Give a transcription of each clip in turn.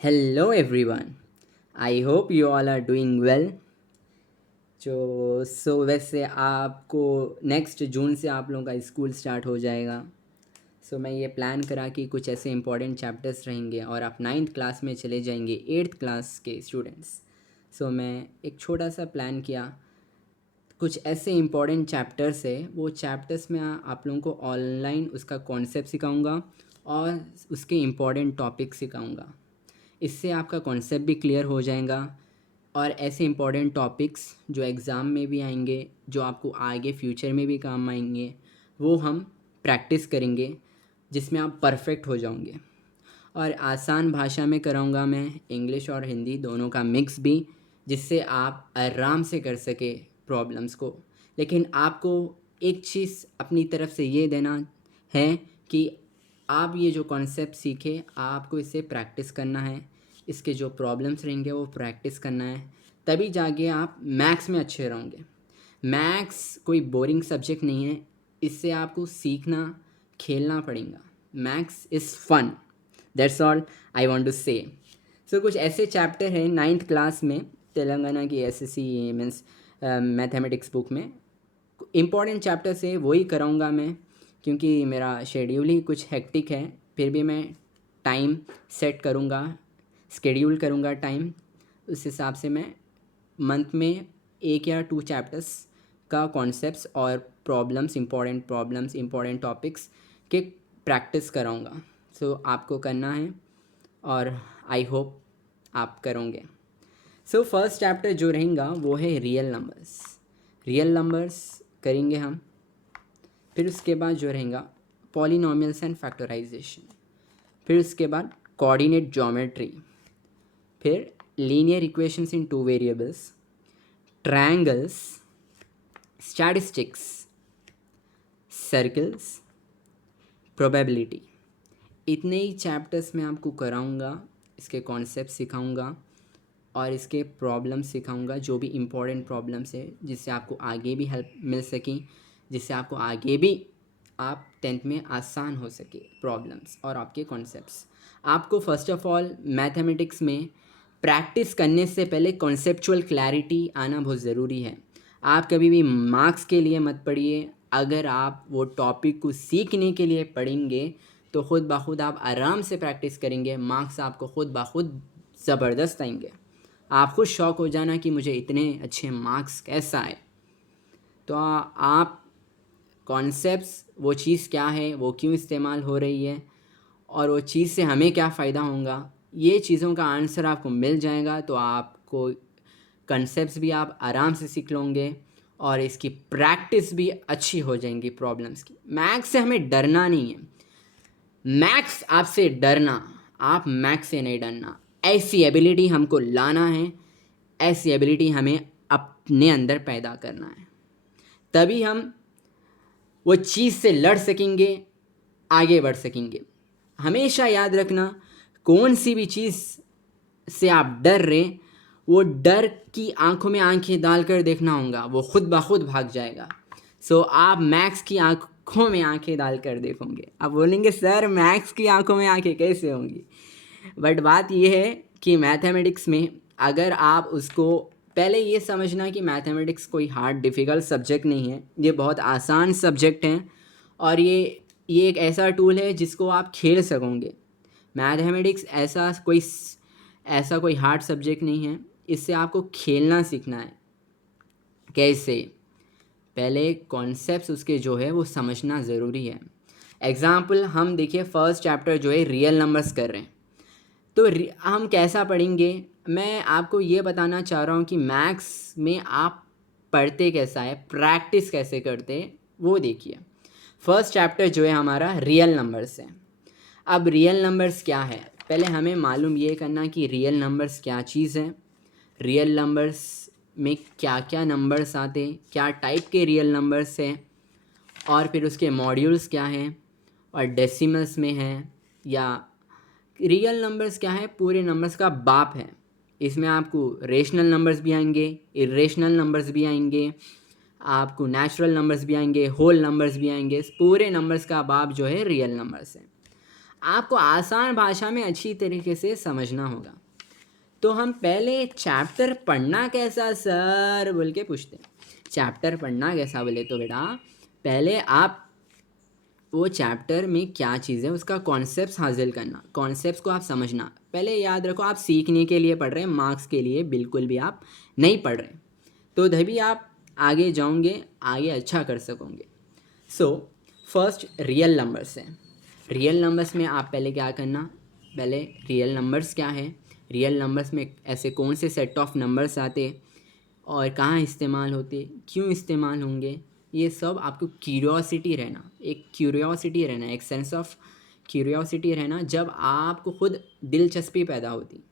Hello everyone. I hope you all are doing well. वैसे आपको next June से आप लोगों का स्कूल स्टार्ट हो जाएगा। मैं ये प्लान करा कि कुछ ऐसे इंपॉर्टेंट चैप्टर्स रहेंगे और आप 9th क्लास में चले जाएंगे 8th क्लास के स्टूडेंट्स। मैं एक छोटा सा प्लान किया, कुछ ऐसे इंपॉर्टेंट चैप्टर्स है, वो चैप्टर्स में आप लोगों को ऑनलाइन उसका कॉन्सेप्ट सिखाऊंगा और उसके इम्पॉर्टेंट टॉपिक सिखाऊंगा। इससे आपका कॉन्सेप्ट भी क्लियर हो जाएगा और ऐसे इंपॉर्टेंट टॉपिक्स जो एग्ज़ाम में भी आएंगे, जो आपको आगे फ्यूचर में भी काम आएंगे, वो हम प्रैक्टिस करेंगे जिसमें आप परफेक्ट हो जाओगे। और आसान भाषा में कराऊंगा मैं, इंग्लिश और हिंदी दोनों का मिक्स भी, जिससे आप आराम से कर सके प्रॉब्लम्स को। लेकिन आपको एक चीज़ अपनी तरफ से ये देना है कि आप ये जो कॉन्सेप्ट सीखे, आपको इसे प्रैक्टिस करना है, इसके जो प्रॉब्लम्स रहेंगे वो प्रैक्टिस करना है, तभी जाके आप मैथ्स में अच्छे रहोगे। मैथ्स कोई बोरिंग सब्जेक्ट नहीं है, इससे आपको सीखना, खेलना पड़ेगा। Maths is fun, that's all I want to say. कुछ ऐसे चैप्टर हैं 9th क्लास में तेलंगाना की एसएससी मीन्स मैथमेटिक्स बुक में। इम्पॉर्टेंट चैप्टर से वही कराऊंगा मैं, क्योंकि मेरा शेड्यूल ही कुछ हेक्टिक है। फिर भी मैं टाइम सेट करूंगा, स्केड्यूल करूंगा टाइम, उस हिसाब से मैं मंथ में 1 या 2 चैप्टर्स का कॉन्सेप्ट्स और प्रॉब्लम्स इम्पॉर्टेंट टॉपिक्स के प्रैक्टिस कराऊंगा। आपको करना है और आई होप आप करोगे। फर्स्ट चैप्टर जो रहेगा वो है रियल नंबर्स। रियल नंबर्स करेंगे हम। फिर उसके बाद जो रहेगा पॉलिनॉमियल्स एंड फैक्टराइजेशन। फिर उसके बाद कोऑर्डिनेट ज्योमेट्री। फिर लीनियर इक्वेशंस इन 2 variables, triangles, statistics, circles, probability. इतने ही चैप्टर्स मैं आपको कराऊंगा, इसके कॉन्सेप्ट सिखाऊंगा और इसके प्रॉब्लम्स सिखाऊंगा, जो भी इम्पोर्टेंट प्रॉब्लम्स है, जिससे आपको आगे भी हेल्प मिल सके, जिससे आपको आगे भी आप 10th में आसान हो सके प्रॉब्लम्स और आपके कॉन्सेप्ट्स। आपको फर्स्ट ऑफ ऑल मैथमेटिक्स में प्रैक्टिस करने से पहले कॉन्सेप्चुअल क्लैरिटी आना बहुत ज़रूरी है। आप कभी भी मार्क्स के लिए मत पढ़िए। अगर आप वो टॉपिक को सीखने के लिए पढ़ेंगे तो ख़ुद ब खुद आप आराम से प्रैक्टिस करेंगे, मार्क्स आपको ख़ुद ब खुद ज़बरदस्त आएंगे। आप खुद शौक हो जाना कि मुझे इतने अच्छे मार्क्स कैसा आए। तो आप कॉन्सेप्ट्स, वो चीज़ क्या है, वो क्यों इस्तेमाल हो रही है और वो चीज़ से हमें क्या फ़ायदा होगा, ये चीज़ों का आंसर आपको मिल जाएगा तो आपको कॉन्सेप्ट्स भी आप आराम से सीख लोगे और इसकी प्रैक्टिस भी अच्छी हो जाएंगी प्रॉब्लम्स की। मैथ्स से हमें डरना नहीं है, मैथ्स आपसे डरना, आप मैथ्स से नहीं डरना। ऐसी एबिलिटी हमको लाना है, ऐसी एबिलिटी हमें अपने अंदर पैदा करना है, तभी हम वो चीज़ से लड़ सकेंगे, आगे बढ़ सकेंगे। हमेशा याद रखना, कौन सी भी चीज़ से आप डर रहे, वो डर की आंखों में आंखें डालकर देखना होगा, वो खुद ब खुद भाग जाएगा। आप मैथ्स की आंखों में आंखें डालकर देखोगे। आप बोलेंगे सर मैथ्स की आंखों में आंखें कैसे होंगी, बट बात यह है कि मैथमेटिक्स में अगर आप उसको पहले ये समझना कि मैथमेटिक्स कोई हार्ड डिफ़िकल्ट सब्जेक्ट नहीं है, ये बहुत आसान सब्जेक्ट हैं और ये एक ऐसा टूल है जिसको आप खेल सकोगे। मैथमेटिक्स ऐसा कोई हार्ड सब्जेक्ट नहीं है, इससे आपको खेलना सीखना है। कैसे? पहले कॉन्सेप्ट्स उसके जो है वो समझना ज़रूरी है। एग्ज़ाम्पल हम देखिए, फर्स्ट चैप्टर जो है रियल नंबर्स कर रहे हैं, तो हम कैसा पढ़ेंगे, मैं आपको ये बताना चाह रहा हूँ कि मैथ्स में आप पढ़ते कैसा है, प्रैक्टिस कैसे करते हैं, वो देखिए। फर्स्ट चैप्टर जो है हमारा रियल नंबर्स है। अब रियल नंबर्स क्या है, पहले हमें मालूम ये करना कि रियल नंबर्स क्या चीज़ है, रियल नंबर्स में क्या क्या नंबर्स आते हैं, क्या टाइप के रियल नंबर्स हैं, और फिर उसके मॉड्यूल्स क्या हैं, और डेसिमल्स में हैं, या रियल नंबर्स क्या है, पूरे नंबर्स का बाप है। इसमें आपको रेशनल नंबर्स भी आएंगे, इरेशनल नंबर्स भी आएंगे, आपको नेचुरल नंबर्स भी आएंगे, होल नंबर्स भी आएंगे। पूरे नंबर्स का बाप जो है रियल नंबर्स है। आपको आसान भाषा में अच्छी तरीके से समझना होगा। तो हम पहले चैप्टर पढ़ना कैसा सर बोल के पूछते हैं। चैप्टर पढ़ना कैसा बोले तो बेटा पहले आप वो चैप्टर में क्या चीज़ है उसका कॉन्सेप्ट्स हासिल करना, कॉन्सेप्ट्स को आप समझना। पहले याद रखो आप सीखने के लिए पढ़ रहे हैं, मार्क्स के लिए बिल्कुल भी आप नहीं पढ़ रहे, तो तभी आप आगे जाओगे, आगे अच्छा कर सकोगे। सो फर्स्ट रियल नंबर्स है। रियल नंबर्स में आप पहले क्या करना, पहले रियल नंबर्स क्या है, रियल नंबर्स में ऐसे कौन से सेट ऑफ नंबर्स आते और कहाँ इस्तेमाल होते, क्यों इस्तेमाल होंगे, ये सब आपको क्यूरियोसिटी रहना, एक क्यूरियोसिटी रहना, एक सेंस ऑफ क्यूरियोसिटी रहना। जब आपको खुद दिलचस्पी पैदा होती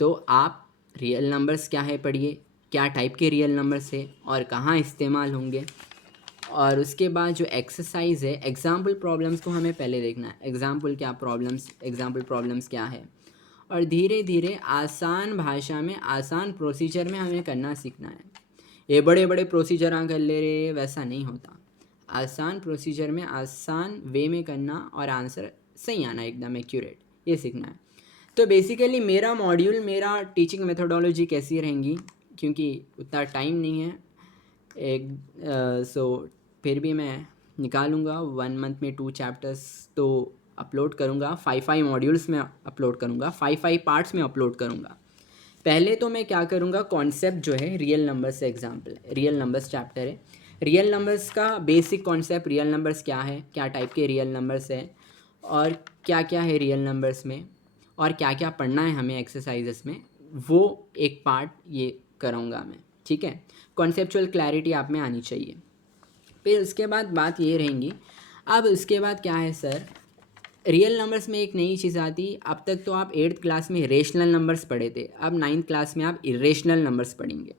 तो आप रियल नंबर्स क्या है पढ़िए, क्या टाइप के रियल नंबर्स है और कहाँ इस्तेमाल होंगे। और उसके बाद जो एक्सरसाइज है, एग्जाम्पल प्रॉब्लम्स को हमें पहले देखना है, एग्जाम्पल प्रॉब्लम्स क्या है, और धीरे धीरे आसान भाषा में आसान प्रोसीजर में हमें करना सीखना है। ये बड़े बड़े प्रोसीजर कर ले रहे, वैसा नहीं होता। आसान प्रोसीजर में आसान वे में करना और आंसर सही आना एकदम एक्यूरेट, ये सीखना है। तो बेसिकली मेरा मॉड्यूल, मेरा टीचिंग मेथोडोलॉजी कैसी रहेंगी, क्योंकि उतना टाइम नहीं है सो फिर भी मैं निकालूँगा 1 मंथ में 2 चैप्टर्स तो अपलोड करूँगा, 5 मॉड्यूल्स में अपलोड करूँगा, 5 पार्ट्स में अपलोड करूँगा। पहले तो मैं क्या करूँगा, कॉन्सेप्ट जो है रियल नंबर्स से एग्जाम्पल, रियल नंबर्स चैप्टर है, रियल नंबर्स का बेसिक कॉन्सेप्ट, रियल नंबर्स क्या है, क्या टाइप के रियल नंबर्स है और क्या क्या है रियल नंबर्स में और क्या क्या पढ़ना है हमें एक्सरसाइजेस में, वो एक पार्ट ये कराऊँगा मैं, ठीक है। कॉन्सेप्चुअल क्लैरिटी आप में आनी चाहिए। फिर उसके बाद बात ये रहेंगी, अब उसके बाद क्या है सर, रियल नंबर्स में एक नई चीज़ आती। अब तक तो आप 8th क्लास में रेशनल नंबर्स पढ़े थे, अब 9th क्लास में आप इरेशनल नंबर्स पढ़ेंगे।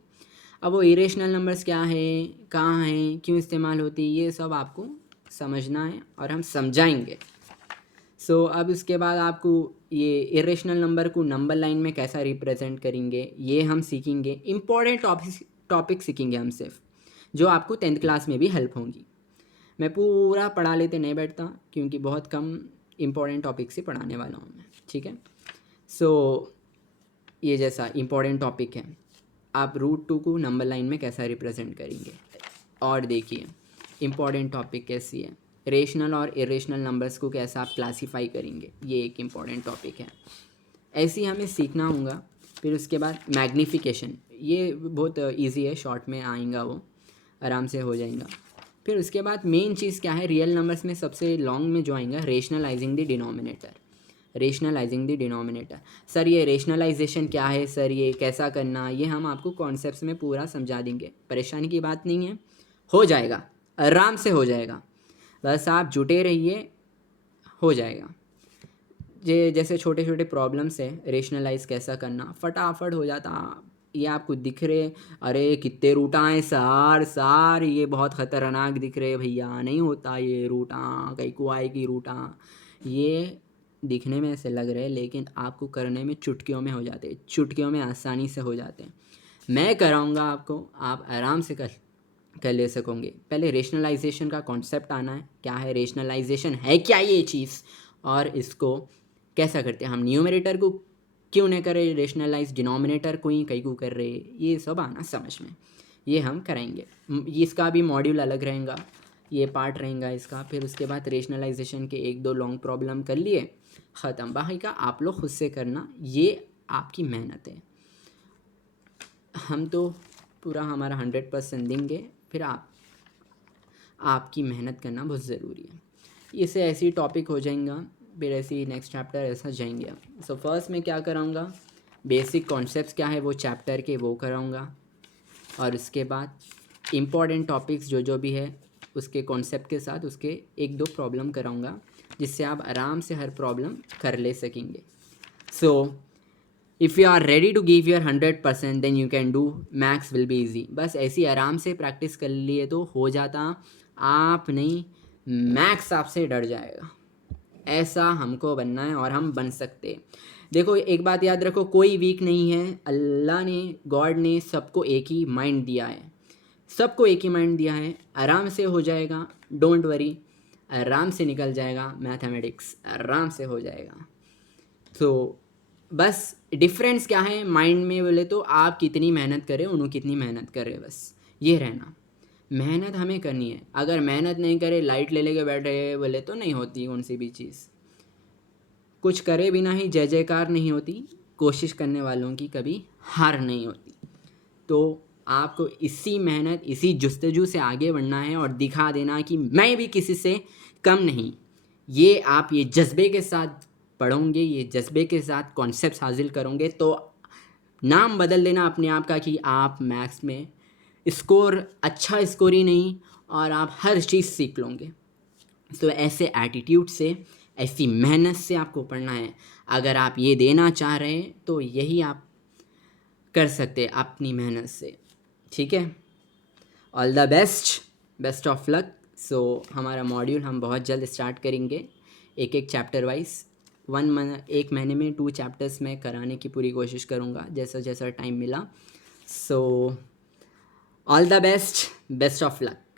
अब वो इरेशनल नंबर्स क्या है, कहाँ हैं, क्यों इस्तेमाल होती है, ये सब आपको समझना है और हम समझाएंगे। सो अब उसके बाद आपको ये इरेशनल नंबर को नंबर लाइन में कैसा रिप्रेजेंट करेंगे ये हम सीखेंगे। इम्पॉर्टेंट टॉपिक सीखेंगे हम सिर्फ, जो आपको 10th क्लास में भी हेल्प होंगी। मैं पूरा पढ़ा लेते नहीं बैठता, क्योंकि बहुत कम इम्पॉर्टेंट टॉपिक से पढ़ाने वाला हूँ मैं, ठीक है। सो ये जैसा इम्पॉर्टेंट टॉपिक है, आप रूट 2 को नंबर लाइन में कैसा रिप्रेजेंट करेंगे। और देखिए इम्पॉर्टेंट टॉपिक कैसी है, रेशनल और इरेशनल नंबर्स को कैसा आप क्लासीफाई करेंगे, ये एक इम्पॉर्टेंट टॉपिक है, ऐसे ही हमें सीखना होगा। फिर उसके बाद मैग्नीफिकेशन, ये बहुत इजी है, शॉर्ट में आएगा, वो आराम से हो जाएगा। फिर उसके बाद मेन चीज़ क्या है, रियल नंबर्स में सबसे लॉन्ग में जो आएगा, rationalising the denominator. Rationalising the denominator, sir ये रेशनलाइजेशन क्या है, सर ये कैसा करना, ये हम आपको कॉन्सेप्ट्स में पूरा समझा देंगे, परेशानी की बात नहीं है, हो जाएगा, आराम से हो जाएगा, बस आप जुटे रहिए, हो जाएगा। ये जैसे छोटे छोटे प्रॉब्लम्स है, रेशनलाइज कैसा करना, फटाफट हो जाता। ये आपको दिख रहे, अरे कितने रूटा हैं सार सार, ये बहुत ख़तरनाक दिख रहे भैया, नहीं होता ये रूटा, कहीं को आएगी रूटा, ये दिखने में ऐसे लग रहे, लेकिन आपको करने में चुटकियों में हो जाते, चुटकियों में आसानी से हो जाते हैं। मैं कराऊंगा आपको, आप आराम से कर ले सकोगे। पहले रेशनलाइजेशन का कॉन्सेप्ट आना है, क्या है रेशनलाइजेशन, है क्या ये चीज़, और इसको कैसा करते हैं हम, न्यूमरेटर को क्यों नहीं कर रहे रेशनलाइज, डिनोमिनेटर को ही कई को कर रहे, ये सब आना समझ में, ये हम कराएंगे। इसका भी मॉड्यूल अलग रहेगा, ये पार्ट रहेगा इसका। फिर उसके बाद रेशनलाइजेशन के 1-2 लॉन्ग प्रॉब्लम कर लिए, ख़त्म। बाकी का आप लोग खुद से करना, ये आपकी मेहनत है, हम तो पूरा हमारा 100% देंगे, फिर आपकी मेहनत करना बहुत ज़रूरी है। इससे ऐसी टॉपिक हो जाएगा, फिर ऐसी नेक्स्ट चैप्टर ऐसा जाएंगे। सो फर्स्ट में क्या कराऊंगा, बेसिक कॉन्सेप्ट्स क्या है वो चैप्टर के वो कराऊंगा, और उसके बाद इम्पॉर्टेंट टॉपिक्स जो जो भी है उसके कॉन्सेप्ट के साथ उसके 1-2 प्रॉब्लम कराऊंगा, जिससे आप आराम से हर प्रॉब्लम कर ले सकेंगे। So if you are ready to give your 100% then you can do, maths will be easy. बस ऐसी आराम से प्रैक्टिस कर लिए तो हो जाता, आप नहीं, मैथ्स आपसे डर जाएगा, ऐसा हमको बनना है और हम बन सकते। देखो एक बात याद रखो, कोई वीक नहीं है, अल्लाह ने, गॉड ने सबको एक ही माइंड दिया है, सबको एक ही माइंड दिया है, आराम से हो जाएगा, डोंट वरी, आराम से निकल जाएगा, मैथमेटिक्स आराम से हो जाएगा। तो बस डिफरेंस क्या है माइंड में बोले तो आप कितनी मेहनत करें, उन्होंने कितनी मेहनत करे, बस ये रहना। मेहनत हमें करनी है, अगर मेहनत नहीं करे लाइट ले लेके बैठे बोले तो नहीं होती कौन सी भी चीज़। कुछ करे बिना ही जय जयकार नहीं होती, कोशिश करने वालों की कभी हार नहीं होती। तो आपको इसी मेहनत, इसी जुस्तजू से आगे बढ़ना है और दिखा देना कि मैं भी किसी से कम नहीं। ये आप ये जज्बे के साथ पढ़ोगे, ये जज्बे के साथ कॉन्सेप्ट्स हासिल करोगे तो नाम बदल देना अपने आप का कि आप मैथ्स में स्कोर, अच्छा स्कोर ही नहीं, और आप हर चीज़ सीख लोगे। तो ऐसे एटीट्यूड से, ऐसी मेहनत से आपको पढ़ना है। अगर आप ये देना चाह रहे हैं तो यही आप कर सकते हैं अपनी मेहनत से, ठीक है। All the best, best of luck. So हमारा मॉड्यूल हम बहुत जल्द स्टार्ट करेंगे, एक एक चैप्टर वाइज। 1 महीने में 2 चैप्टर्स मैं कराने की पूरी कोशिश करूँगा जैसा जैसा टाइम मिला। So all the best, best of luck.